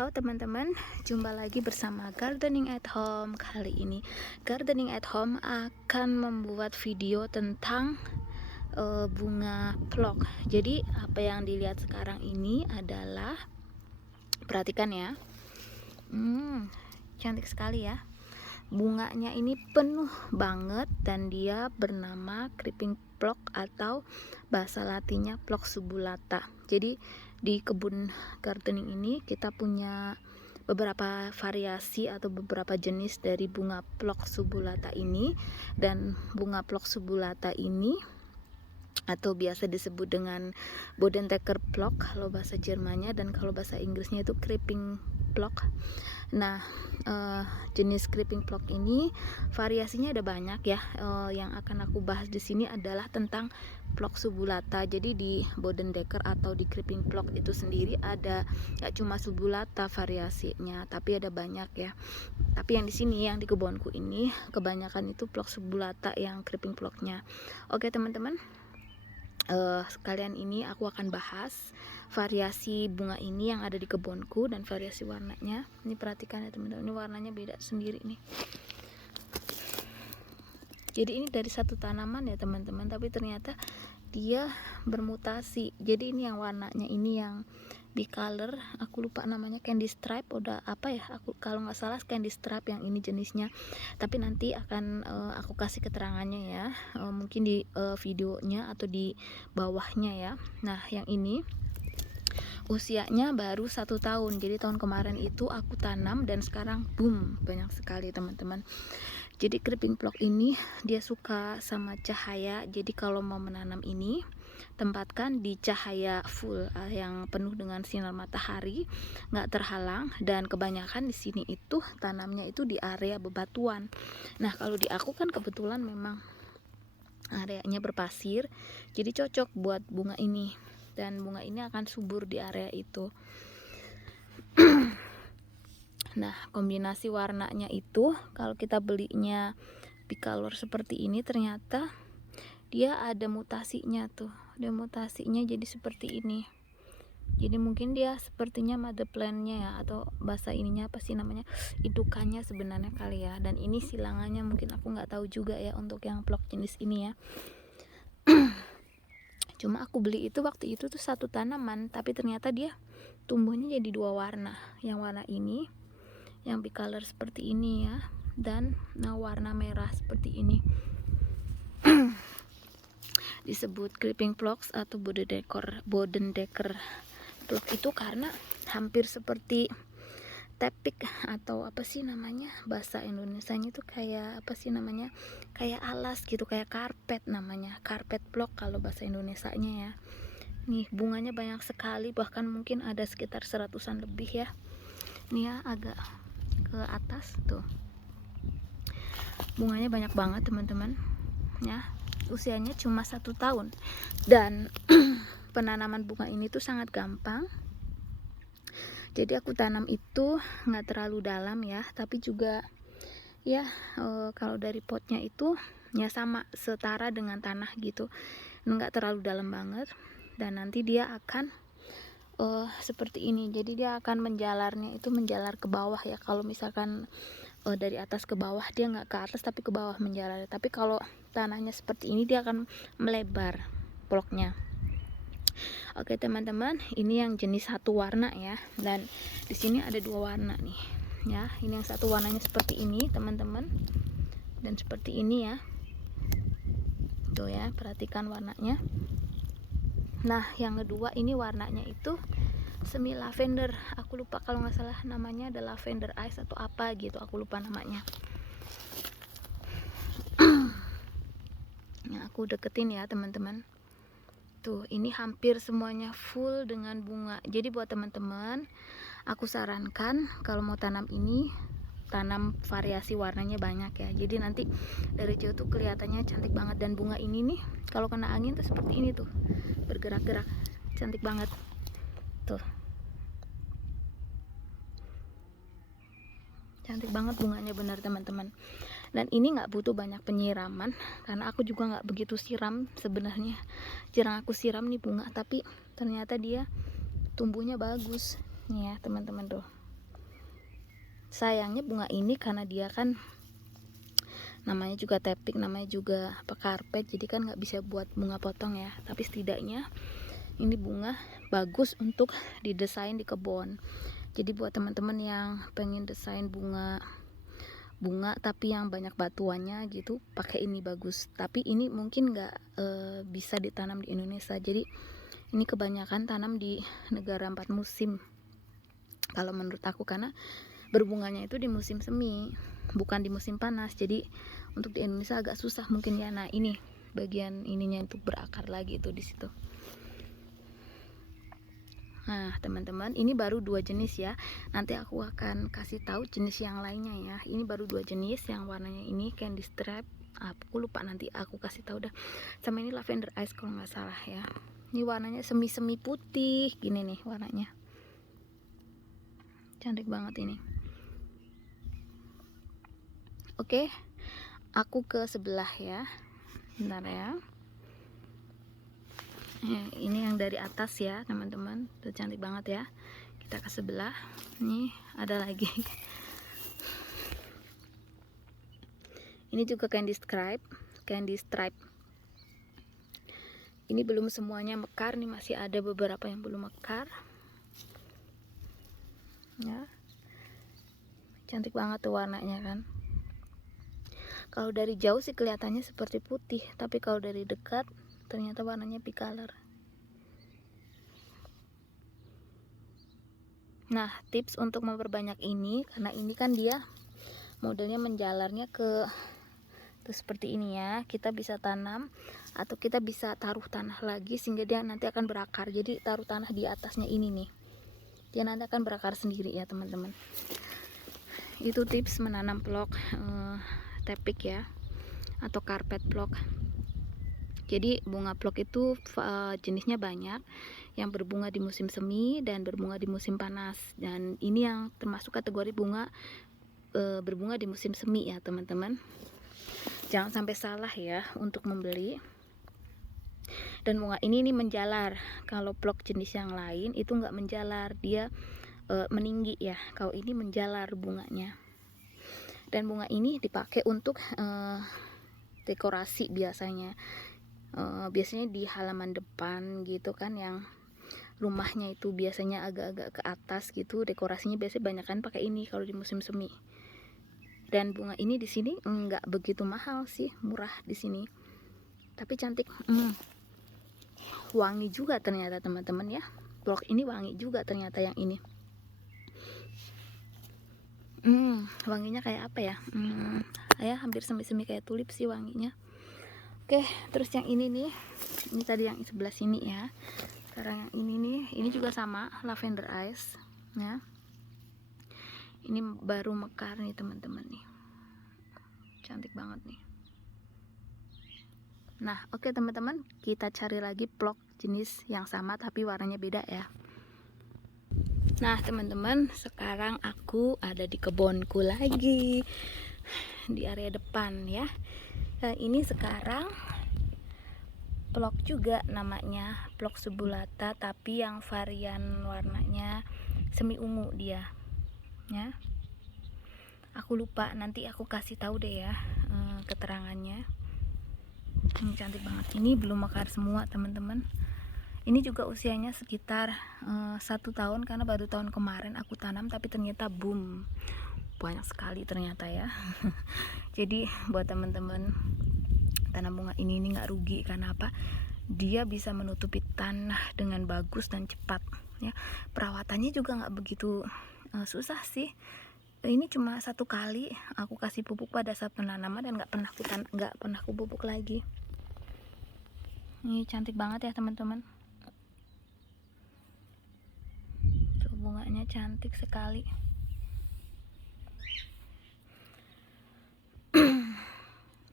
Halo teman-teman, jumpa lagi bersama Gardening at Home. Kali ini Gardening at Home akan membuat video tentang bunga plok. Jadi apa yang dilihat sekarang ini adalah, perhatikan ya, cantik sekali ya. Bunganya ini penuh banget dan dia bernama creeping plok atau bahasa latinnya Phlox subulata. Jadi di kebun gardening ini kita punya beberapa variasi atau beberapa jenis dari bunga Phlox subulata ini, dan bunga Phlox subulata ini atau biasa disebut dengan Bodendecker Plock kalau bahasa Jermannya, dan kalau bahasa Inggrisnya itu creeping plock. Nah, jenis creeping plock ini variasinya ada banyak ya. Yang akan aku bahas di sini adalah tentang Phlox subulata. Jadi di Bodendecker atau di creeping plock itu sendiri ada gak cuma subulata variasinya, tapi ada banyak ya. Tapi yang di sini, yang di kebunku ini kebanyakan itu Phlox subulata yang creeping plocknya. Oke teman-teman, sekalian ini aku akan bahas variasi bunga ini yang ada di kebunku dan variasi warnanya. Ini perhatikan ya teman-teman, ini warnanya beda sendiri nih. Jadi ini dari satu tanaman ya teman-teman, tapi ternyata dia bermutasi. Jadi ini yang warnanya ini yang bicolor, aku lupa namanya, candy stripe, udah apa ya, aku kalau nggak salah candy stripe yang ini jenisnya. Tapi nanti akan aku kasih keterangannya ya, mungkin di videonya atau di bawahnya ya. Nah yang ini usianya baru 1 tahun, jadi tahun kemarin itu aku tanam dan sekarang boom, banyak sekali teman-teman. Jadi creeping plock ini dia suka sama cahaya, jadi kalau mau menanam ini tempatkan di cahaya full, yang penuh dengan sinar matahari, nggak terhalang. Dan kebanyakan di sini itu tanamnya itu di area bebatuan. Nah kalau di aku kan kebetulan memang areanya berpasir, jadi cocok buat bunga ini, dan bunga ini akan subur di area itu. Nah kombinasi warnanya itu kalau kita belinya bicolor seperti ini, ternyata dia ada mutasinya tuh, ada mutasinya jadi seperti ini. Jadi mungkin dia sepertinya mother plant-nya ya, atau bahasa ininya apa sih namanya, indukannya sebenarnya kali ya. Dan ini silangannya mungkin aku nggak tahu juga ya untuk yang plok jenis ini ya. Cuma aku beli itu waktu itu tuh satu tanaman, tapi ternyata dia tumbuhnya jadi 2 warna, yang warna ini yang bicolor seperti ini ya, dan warna merah seperti ini. Disebut creeping phlox atau Bodendecker Plock itu karena hampir seperti tepik atau apa sih namanya, bahasa Indonesianya itu kayak apa sih namanya, kayak alas gitu, kayak karpet, namanya karpet plock kalau bahasa Indonesianya ya. Nih bunganya banyak sekali, bahkan mungkin ada sekitar 100-an lebih ya. Nih ya agak ke atas tuh, bunganya banyak banget teman-teman ya. Usianya cuma 1 tahun dan penanaman bunga ini tuh sangat gampang. Jadi aku tanam itu nggak terlalu dalam ya, tapi juga ya kalau dari potnya itu ya sama setara dengan tanah gitu, nggak terlalu dalam banget. Dan nanti dia akan seperti ini, jadi dia akan menjalarnya itu menjalar ke bawah ya. Kalau misalkan dari atas ke bawah, dia nggak ke atas tapi ke bawah menjalar. Tapi kalau tanahnya seperti ini dia akan melebar ploknya. Oke teman-teman, ini yang jenis satu warna ya, dan di sini ada 2 warna nih ya. Ini yang satu warnanya seperti ini teman-teman, dan seperti ini ya, tuh ya, perhatikan warnanya. Nah yang kedua ini warnanya itu semi lavender, aku lupa kalau nggak salah namanya ada lavender ice atau apa gitu, aku lupa namanya. Nah aku deketin ya teman-teman, tuh ini hampir semuanya full dengan bunga. Jadi buat teman-teman aku sarankan kalau mau tanam ini, tanam variasi warnanya banyak ya, jadi nanti dari jauh tuh kelihatannya cantik banget. Dan bunga ini nih kalau kena angin tuh seperti ini tuh, bergerak-gerak, cantik banget tuh, cantik banget bunganya benar teman-teman. Dan ini nggak butuh banyak penyiraman karena aku juga nggak begitu siram sebenarnya, jarang aku siram nih bunga, tapi ternyata dia tumbuhnya bagus nih ya teman-teman tuh. sayangnya bunga ini karena dia kan namanya juga tepik, namanya juga karpet, jadi kan nggak bisa buat bunga potong ya. Tapi setidaknya ini bunga bagus untuk didesain di kebun. Jadi buat teman-teman yang pengen desain bunga tapi yang banyak batuannya gitu, pakai ini bagus. Tapi ini mungkin nggak bisa ditanam di Indonesia, jadi ini kebanyakan tanam di negara 4 musim kalau menurut aku, karena berbunganya itu di musim semi, bukan di musim panas. Jadi untuk di Indonesia agak susah mungkin ya. Nah, ini bagian ininya itu berakar lagi itu di situ. Nah, teman-teman, ini baru 2 jenis ya. Nanti aku akan kasih tahu jenis yang lainnya ya. Ini baru 2 jenis, yang warnanya ini candy stripe. Aku lupa, nanti aku kasih tahu dah. Sama ini lavender ice kalau nggak salah ya. Ini warnanya semi-semi putih gini nih warnanya. Cantik banget ini. Oke, aku ke sebelah ya. Bentar ya. Ini yang dari atas ya teman-teman, tuh cantik banget ya. Kita ke sebelah, nih ada lagi. Ini juga candy stripe. Ini belum semuanya mekar nih, masih ada beberapa yang belum mekar ya. Cantik banget tuh warnanya kan. Kalau dari jauh sih kelihatannya seperti putih, tapi kalau dari dekat ternyata warnanya bicolor. Nah, tips untuk memperbanyak ini, karena ini kan dia modelnya menjalarnya ke tuh seperti ini ya. Kita bisa tanam atau kita bisa taruh tanah lagi sehingga dia nanti akan berakar. Jadi taruh tanah di atasnya ini nih, dia nanti akan berakar sendiri ya teman-teman. Itu tips menanam plok tepik ya, atau karpet plok. Jadi bunga plok itu jenisnya banyak, yang berbunga di musim semi dan berbunga di musim panas. Dan ini yang termasuk kategori bunga berbunga di musim semi ya teman-teman. Jangan sampai salah ya untuk membeli. Dan bunga ini menjalar. Kalau plok jenis yang lain itu nggak menjalar, dia meninggi ya. Kalau ini menjalar bunganya. Dan bunga ini dipakai untuk dekorasi biasanya. Biasanya di halaman depan gitu kan, yang rumahnya itu biasanya agak-agak ke atas gitu, dekorasinya biasanya banyak kan pakai ini kalau di musim semi. Dan bunga ini di sini nggak begitu mahal sih, murah di sini, tapi cantik. Wangi juga ternyata teman-teman ya, blok ini wangi juga ternyata yang ini. Wanginya kayak apa ya, hampir semi-semi kayak tulip sih wanginya. Oke, terus yang ini nih, ini tadi yang sebelah sini ya. Sekarang yang ini nih, ini juga sama, lavender ice ya. Ini baru mekar nih teman-teman nih, cantik banget nih. Nah, oke teman-teman, kita cari lagi plok jenis yang sama tapi warnanya beda ya. Nah teman-teman, sekarang aku ada di kebunku lagi, di area depan ya. Ini sekarang plok juga namanya, plok subulata, tapi yang varian warnanya semi ungu dia ya. Aku lupa, nanti aku kasih tahu deh ya keterangannya. Ini cantik banget. Ini belum mekar semua teman-teman. Ini juga usianya sekitar 1 tahun, karena baru tahun kemarin aku tanam, tapi ternyata boom, banyak sekali ternyata ya. Jadi buat teman-teman, tanam bunga ini nggak rugi. Karena apa? Dia bisa menutupi tanah dengan bagus dan cepat ya. Perawatannya juga nggak begitu susah sih. Ini cuma 1 kali aku kasih pupuk pada saat penanaman dan nggak pernah aku pupuk lagi. Ini cantik banget ya teman-teman. Tuh bunganya cantik sekali.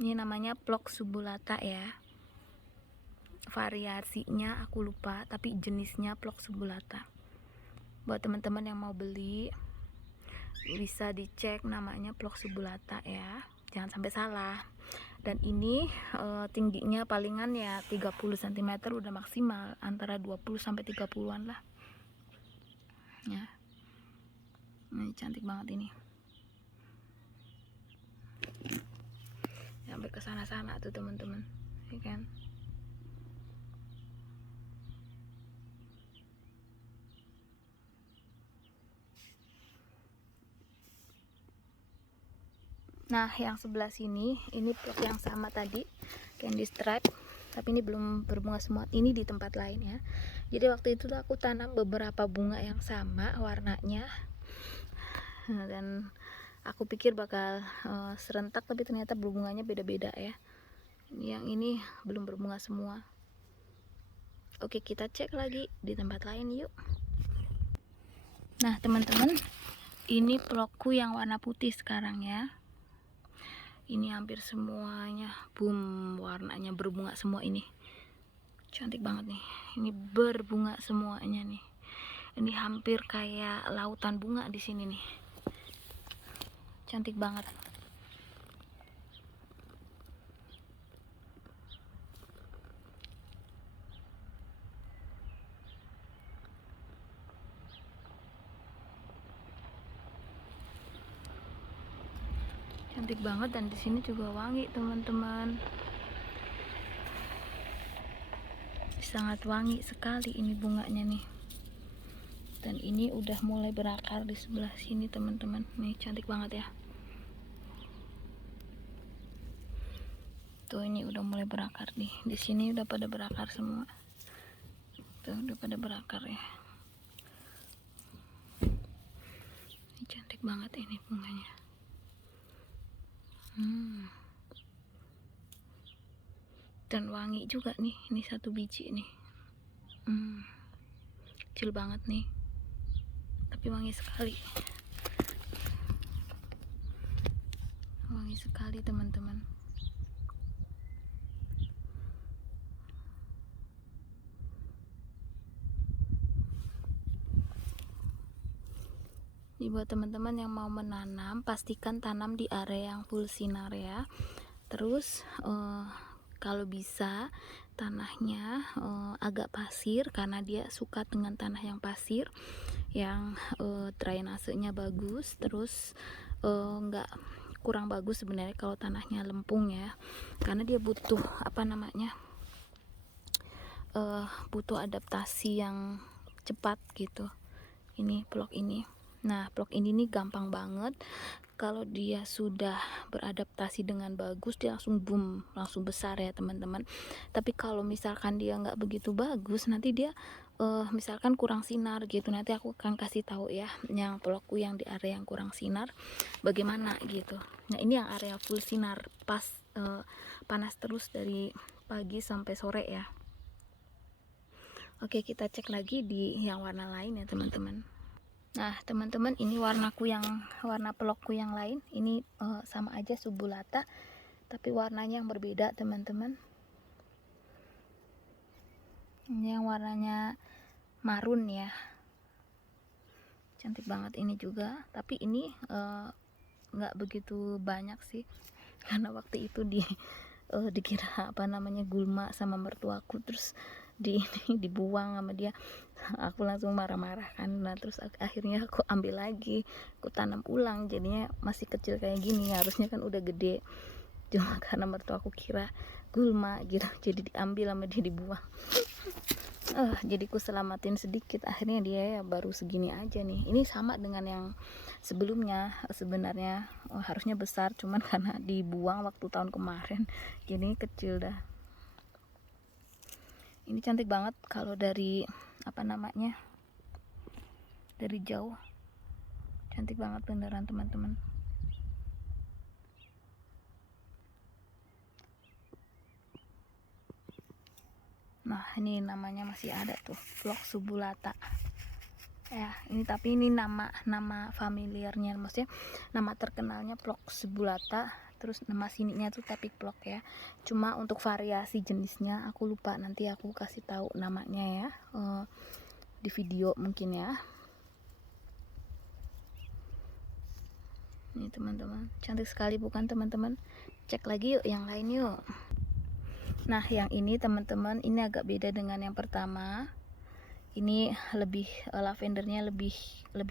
Ini namanya plok subulata ya. Variasinya aku lupa, tapi jenisnya plok subulata. Buat teman-teman yang mau beli, bisa dicek namanya plok subulata ya, jangan sampai salah. Dan ini tingginya palingan ya 30 cm udah maksimal, antara 20 sampai 30-an lah ya. Ini cantik banget ini. sampai ke sana-sana tuh teman-teman, ya kan. Nah, yang sebelah sini ini plok yang sama tadi, candy stripe, tapi ini belum berbunga semua. Ini di tempat lain ya. Jadi waktu itu tuh aku tanam beberapa bunga yang sama warnanya, dan aku pikir bakal serentak, tapi ternyata berbunganya beda-beda ya. Yang ini belum berbunga semua. Oke, kita cek lagi di tempat lain yuk. Nah teman-teman, ini plokku yang warna putih sekarang ya. Ini hampir semuanya boom, warnanya berbunga semua. Ini cantik banget nih, ini berbunga semuanya nih. Ini hampir kayak lautan bunga di sini nih, cantik banget. Cantik banget, dan di sini juga wangi teman-teman. Sangat wangi sekali ini bunganya nih. Dan ini udah mulai berakar di sebelah sini teman-teman. Nih cantik banget ya. Tuh ini udah mulai berakar nih. Di sini udah pada berakar semua. Tuh udah pada berakar ya. Ini cantik banget ini bunganya. Dan wangi juga nih. Ini satu biji nih. Kecil banget nih, tapi wangi sekali. Wangi sekali teman-teman. Jadi buat teman-teman yang mau menanam, pastikan tanam di area yang full sinar ya. Terus kalau bisa tanahnya agak pasir, karena dia suka dengan tanah yang pasir, yang drainasenya bagus. Terus nggak kurang bagus sebenarnya kalau tanahnya lempung ya, karena dia butuh butuh adaptasi yang cepat gitu. Ini plok ini. Nah plok ini nih gampang banget. Kalau dia sudah beradaptasi dengan bagus, dia langsung boom, langsung besar ya teman-teman. Tapi kalau misalkan dia nggak begitu bagus, nanti dia misalkan kurang sinar gitu, nanti aku akan kasih tahu ya yang plokku yang di area yang kurang sinar bagaimana gitu. Nah ini yang area full sinar, pas panas terus dari pagi sampai sore ya. Oke, kita cek lagi di yang warna lain ya teman-teman. Nah teman-teman, ini warna pelokku yang lain. Ini sama aja subulata, tapi warnanya yang berbeda teman-teman. Ini yang warnanya marun ya, cantik banget ini juga. Tapi ini nggak begitu banyak sih, karena waktu itu dikira gulma sama mertuaku, terus dibuang sama dia. Aku langsung marah-marah kan. Nah terus akhirnya aku ambil lagi, aku tanam ulang, jadinya masih kecil kayak gini, harusnya kan udah gede. Cuma karena mertua aku kira gulma gitu, jadi diambil sama dia, dibuang. Jadi ku selamatin sedikit, akhirnya dia ya baru segini aja nih. Ini sama dengan yang sebelumnya, sebenarnya harusnya besar, cuman karena dibuang waktu tahun kemarin jadi kecil dah. Ini cantik banget kalau dari dari jauh, cantik banget beneran teman-teman. Nah ini namanya masih ada tuh, plok subulata ya. Ini tapi ini nama familiarnya, maksudnya nama terkenalnya plok subulata. Terus nama sininya tuh tapik plok ya. Cuma untuk variasi jenisnya aku lupa, nanti aku kasih tahu namanya ya di video mungkin ya. Ini teman-teman, cantik sekali bukan teman-teman? Cek lagi yuk yang lain yuk. Nah yang ini teman-teman, ini agak beda dengan yang pertama. Ini lebih lavendernya lebih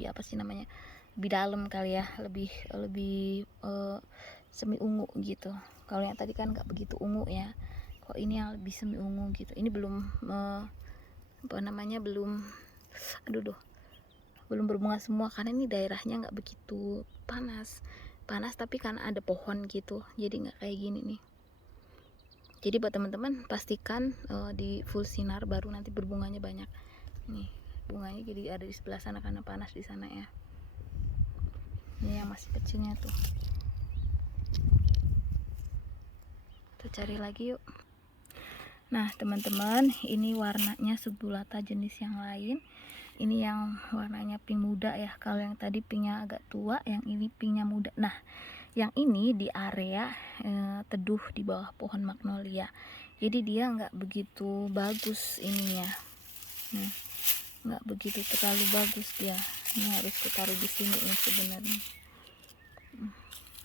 apa sih namanya, lebih dalam kali ya, lebih semi ungu gitu. Kalau yang tadi kan nggak begitu ungu ya, kok ini yang lebih semi ungu gitu. Ini belum belum berbunga semua karena ini daerahnya nggak begitu panas, tapi karena ada pohon gitu, jadi nggak kayak gini nih. Jadi buat teman-teman pastikan di full sinar baru nanti berbunganya banyak. Nih bunganya jadi ada di sebelah sana karena panas di sana ya. Ini yang masih kecilnya tuh. Kita cari lagi yuk. Nah teman-teman, ini warnanya subulata jenis yang lain. Ini yang warnanya pink muda ya. Kalau yang tadi pinknya agak tua, yang ini pinknya muda. Nah yang ini di area teduh di bawah pohon magnolia, jadi dia nggak begitu bagus ininya. Nah, nggak begitu terlalu bagus dia. Ini harus ditaruh di sini nih sebenarnya.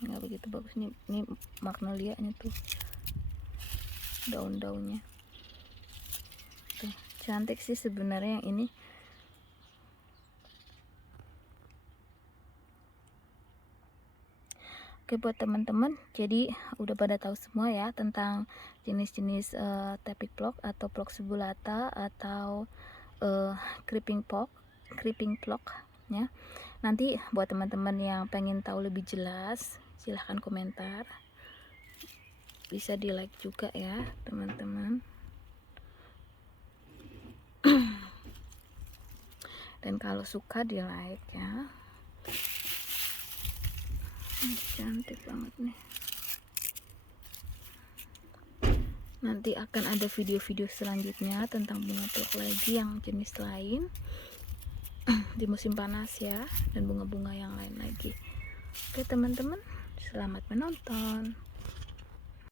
Nggak begitu bagus nih. Ini magnolianya tuh daun-daunnya tuh cantik sih sebenarnya yang ini. Oke buat teman-teman, jadi udah pada tahu semua ya tentang jenis-jenis tapic phlox atau phlox subulata atau creeping phlox ya. Nanti buat teman-teman yang pengen tahu lebih jelas, silahkan komentar, bisa di like juga ya teman-teman. Dan kalau suka di like ya. Cantik banget nih. Nanti akan ada video-video selanjutnya tentang bunga phlox lagi yang jenis lain di musim panas ya, dan bunga-bunga yang lain lagi. Oke teman-teman, selamat menonton.